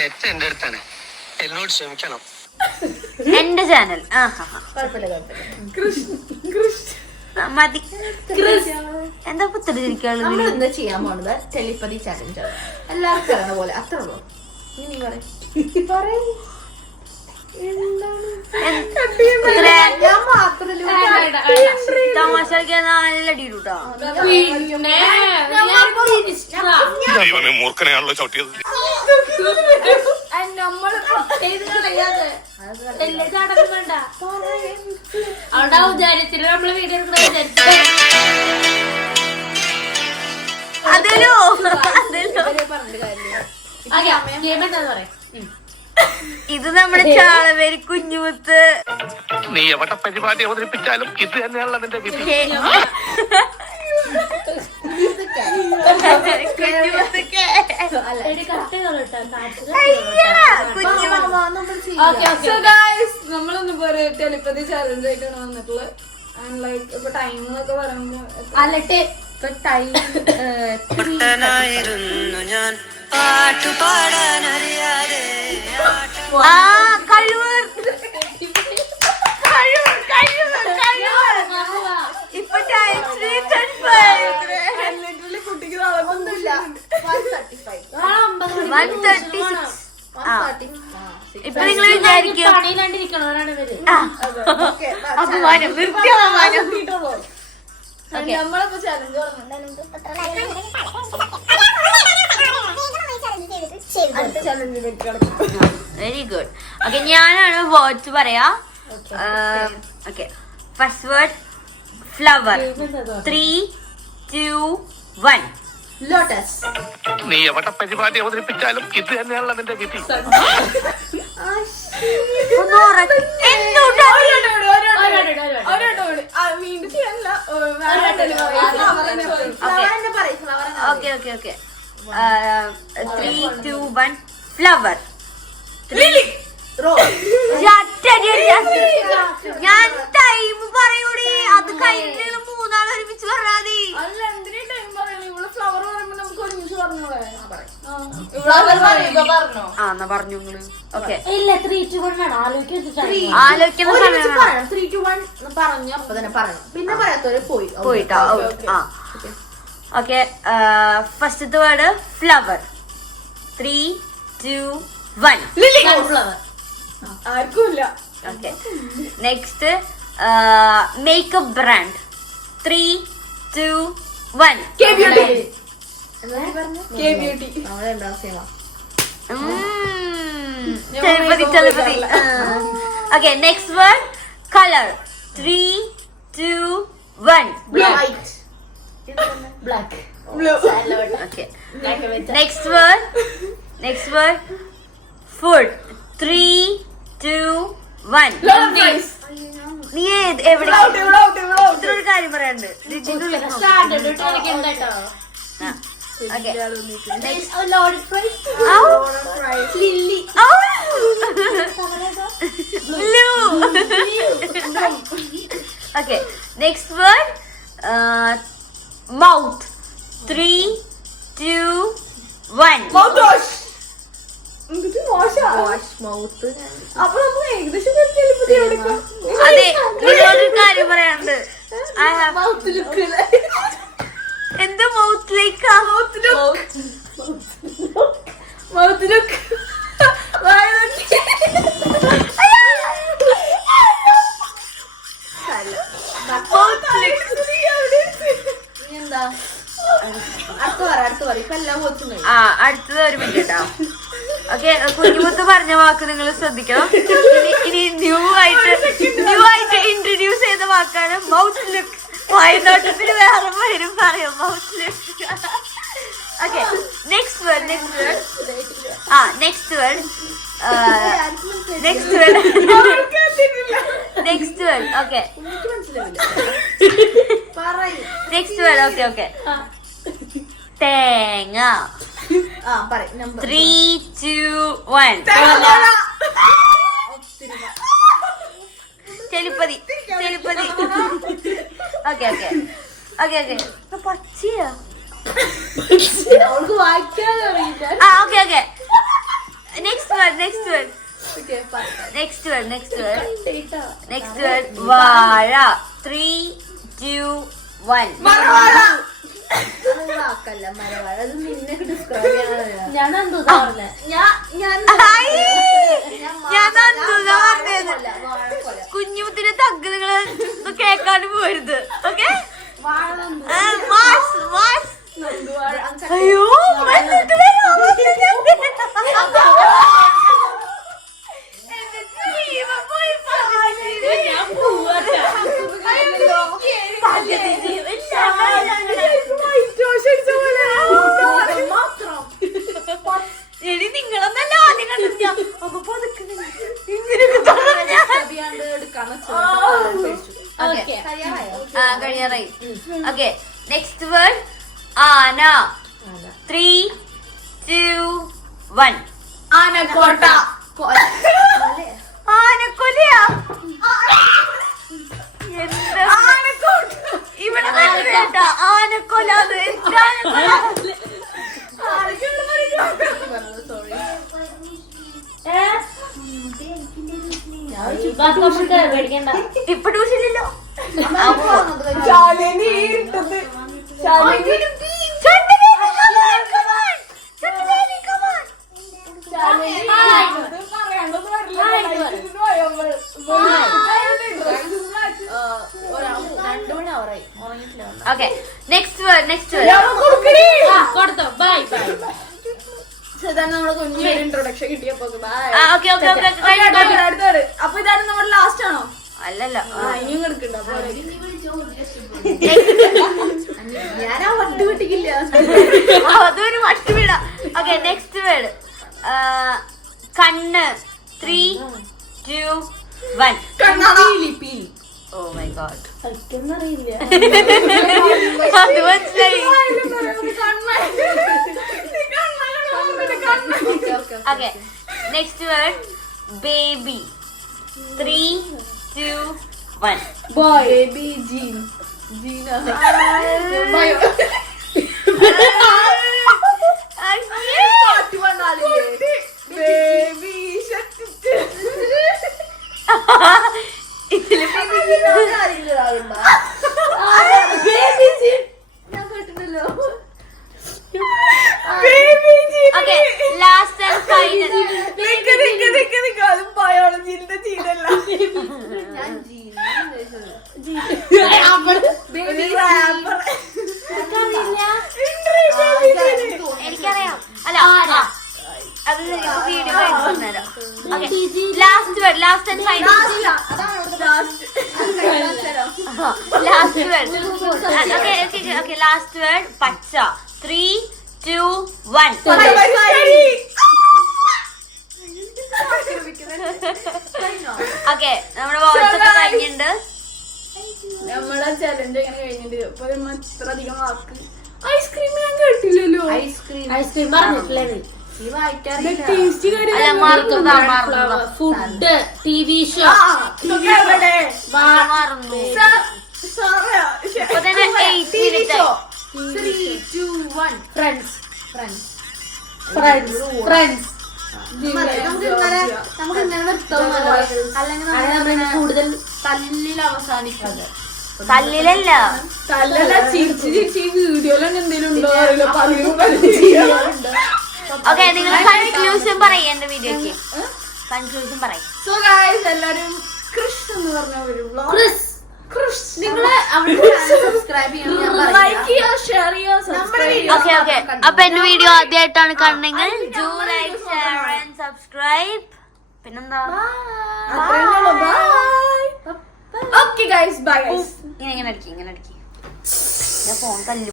തെറ്റ് എന്റെ അടുത്താണ്, എന്നോട് ക്ഷമിക്കണം. എന്റെ ചാനൽ മതി. എന്താ പുത്തിരിക്കാനുള്ളത്? നമ്മൾ എന്താ ചെയ്യാൻ പോണത്? Telepathy challenge. എല്ലാവർക്കും അറിയണ പോലെ അത്ര ഉള്ളൂ. നീ പറയും തമാശ നല്ല ഡീട്ടോ. മൂർഖനെയാണല്ലോ ചവിട്ടിയത്. അവിടെ ഔദാര്യത്തിന് നമ്മള് വീഡിയോ അതല്ലോ ഇത് നമ്മുടെ ചാളവേരി കുഞ്ഞുമുത്ത്. നീ എവിടെ പരിപാടി അവതരിപ്പിച്ചാലും ഇത് തന്നെയാണല്ലോ അതിന്റെ വിധി. നമ്മളൊന്നും പോരെ ടെലിപ്പതി ചാലഞ്ച് ആയിട്ടാണ് വന്നിട്ടുള്ളത്. ലൈക്ക് ഇപ്പൊ ടൈം എന്നൊക്കെ പറയുമ്പോ അല്ലട്ടെ ടൈം ഞാൻ പാട്ടുപാടാനറിയാതെ ഇപ്പൊ കുട്ടിക്ക് നടക്കൊന്നുമില്ല. ഇപ്പൊ നിങ്ങൾ വിചാരിക്കും പണിയിലാണ്ടിരിക്കണവരാണ് ഇവര്. അപമാനം, വൃത്തിയപമാനം. നമ്മളിപ്പോ ചലഞ്ച് വെരി ഗുഡ്. ഓക്കെ, ഞാനാണ് വേർഡ്സ് പറയാ. Okay, first word flower. 3, 2, 1. Lotus. നീ എവിടെ പരിപാടി അവതരിപ്പിച്ചാലും ഇത് തന്നെയാണല്ലോ അതിന്റെ വിധി. Okay okay okay 3, 2, 1. ഫ്ലവർ. ഞാൻ ടൈം പറയൂടി. അത് കഴിഞ്ഞ മൂന്നാളെ ഒരുമിച്ച് പറഞ്ഞാൽ മതി. എന്നാ പറഞ്ഞു നിങ്ങള്. ഓക്കെ, ഇല്ല 3, 2, 1 വേണം. ആലോചിക്കുന്ന സമയം 3, 2, 1 പറഞ്ഞു അപ്പൊ തന്നെ പറയണം. പിന്നെ പറയാത്തവര് പോയിട്ടോ. ഓക്കെ, ഫസ്റ്റത്തെ വേർഡ് ഫ്ലവർ. 3, 2, 1. ആർക്കുമില്ല. Okay, next makeup brand. 3, 2, 1. telepathy. Okay, next word color. 3, 2, 1. Black. Okay, next word food. 3, 2, 1. നീ എവിടെ ഇത്രയൊരു കാര്യം പറയാനുണ്ട്. Okay. Next. Loaded fries. Lily. Blue. Okay. Next word. Mouth. 3, 2, 1. Mouthwash. Mouth. അപ്പൊ നമുക്ക് ഏകദേശം അതെ, നിങ്ങളൊരു കാര്യം പറയാനുണ്ട്. Mouth look. എന്ത് മൗത്ത് ലൈക്കാ? Mouth look. എന്താ അടുത്ത പറ. ഇപ്പൊ എല്ലാം പോത്തുന്നു. അടുത്തത് ഒരു മിനിറ്റ് കേട്ടോ. ഓക്കെ, കുഞ്ഞുമുത്ത് പറഞ്ഞ വാക്ക് നിങ്ങൾ ശ്രദ്ധിക്കണം. ഇനി ന്യൂ ആയിട്ട് ഇൻട്രൊഡ്യൂസ് ചെയ്ത വാക്കാണ് മൗത്ത് ലുക്ക്. വായനോട്ടത്തിന് വേറെ പേരും പറയാം mouth look. Okay, next word. Next word. Okay, next word. Okay, തേങ്ങ. 3, 2, 1. ചെലിപ്പതി. ഓക്കെ പച്ചയാ. അവൾക്ക് വായിക്കാൻ അറിയില്ല. ഓക്കെ. വാഴ. 3, 2, 1. വാക്കല്ല മരവാഴ. അത് നിന്നെ ഡിസ്ക്രൈബ് ചെയ്യാൻ ഞാൻ എന്തോ പറഞ്ഞേ കുഞ്ഞുമുത്തിന്റെ തഗ് നിങ്ങള് കേക്കാണ്ട് പോരുത്. ഓക്കെ അയ്യോ എടി നിങ്ങളൊന്നല്ല ആദ്യം കണ്ടില്ല. അപ്പൊ കഴിയാറായി. ഓക്കെ നെക്സ്റ്റ് വേർഡ് ആന. 3, 2, 1. ആനക്കോട്ട. ആനക്കൊലയാ? എന്താ ഇവിടെ കേട്ടാ ആനക്കൊല? പേടിക്കണ്ട. ഇപ്പൊ ട്യൂഷനില്ലല്ലോ. ഓക്കെ നെക്സ്റ്റ് വേർഡ് കൊടുത്തോ. Bye bye. നമ്മുടെ കുഞ്ഞിന്റെ ഇൻട്രൊഡക്ഷൻ കിട്ടിയപ്പോ അപ്പൊ ഇതാണ് നമ്മുടെ ലാസ്റ്റ് ആണോ? അല്ലല്ല ഇനിയും കിടക്കണ്ട. ഞാൻ ആ വട്ടി കിട്ടിക്കില്ല. അതൊരു വട്ടി വീട. ഓക്കെ നെക്സ്റ്റ് വേർഡ് കണ്ണ്. 3, 2, 1. Oh my god. അറിയില്ല. അത് മനസ്സിലായി. Okay next word baby. 3, 2, 1. Boy. Baby gene. ജീന. ബേബി ഇതില് ഞാൻ കേട്ടിട്ടല്ലോ. Okay last and final. ബയോളജിന്റെ ജീനല്ല. ഞാൻ ജീൻ. എനിക്കറിയാം. അല്ല അത് വീഡിയോ കഴിഞ്ഞു പറഞ്ഞുതരാം. Okay last word. Last and final. Last word. Okay last word പച്ച. 3, 2, 1. ഓക്കെ നമ്മുടെ വോയിസ് ഒക്കെ കഴിഞ്ഞിട്ടുണ്ട്. നമ്മളെ ചലഞ്ച് എങ്ങനെ കഴിഞ്ഞിട്ട് അപ്പൊ ഇത്ര അധികം വാക്ക്. ഐസ്ക്രീം ഞാൻ കേട്ടില്ലല്ലോ. ഐസ്ക്രീം പറഞ്ഞിട്ടില്ലേ നീ? അല്ല മറന്നു. ഫുഡ്, TV ഷോ മറന്നു. ഇപ്പൊ തന്നെ 8 മിനിറ്റ് ആയി. 3, 2, 1. ഫ്രണ്ട്സ് നമുക്ക് ഇങ്ങനെ നിർത്താമല്ലോ. അല്ലെങ്കിൽ കൂടുതൽ തല്ലിൽ അവസാനിക്കാതെ. തല്ലിലല്ല തല്ലല്ല ചിരിച്ച് ചിരിച്ച് വീഡിയോയിൽ എന്തെങ്കിലും ഉണ്ടോ അറിയില്ല. ഓക്കെ നിങ്ങൾ കൺക്ലൂഷൻ പറയും എന്റെ വീഡിയോക്ക്. കൺക്ലൂഷൻ പറയും. സോ ഗൈസ് എല്ലാരും ക്രിഷ് എന്ന് പറഞ്ഞ ഒരു വ്ലോഗ്. നിങ്ങള് സബ്സ്ക്രൈബ് ചെയ്യണം. ലൈക്ക് ചെയ്യുക, ഷെയർ ചെയ്യുക, സബ്സ്ക്രൈബ് ചെയ്യുക. ഓക്കെ ഓക്കെ അപ്പൊ എന്റെ വീഡിയോ ആദ്യമായിട്ടാണ് കാണുന്നെങ്കിൽ do like share and subscribe. പിന്നെന്താ ഓക്കെ ഗൈസ് ബൈ ഗൈസ്. ഇങ്ങനെ അടിക്കും. ഞാൻ ഫോൺ തല്ലു.